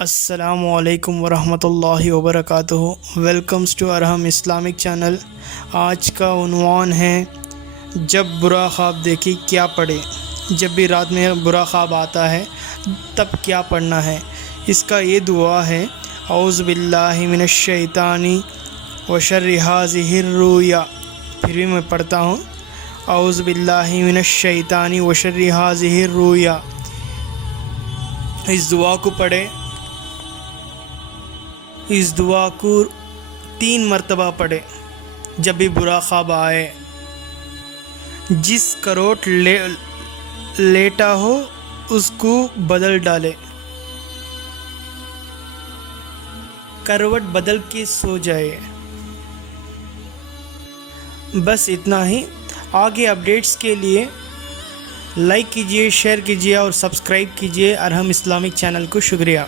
السلام علیکم ورحمۃ اللہ وبرکاتہ۔ Welcomes to Arham Islamic channel. آج کا عنوان ہے جب برا خواب دیکھی کیا پڑھے۔ جب بھی رات میں برا خواب آتا ہے تب کیا پڑھنا ہے، اس کا یہ دعا ہے: اعوذ باللہ من الشیطان وشر ھذہ الرؤیا۔ پھر بھی میں پڑھتا ہوں: اعوذ باللہ من الشیطان وشر ھذہ الرؤیا۔ اس دعا کو پڑھے۔ اس دعا کو 3 مرتبہ پڑھے جب بھی برا خواب آئے۔ جس کروٹ لیٹا ہو اس کو بدل ڈالے، کروٹ بدل کے سو جائے۔ بس اتنا ہی۔ آگے اپڈیٹس کے لیے لائک کیجیے، شیئر کیجیے اور سبسکرائب کیجیے ارحم اسلامک چینل کو۔ شکریہ۔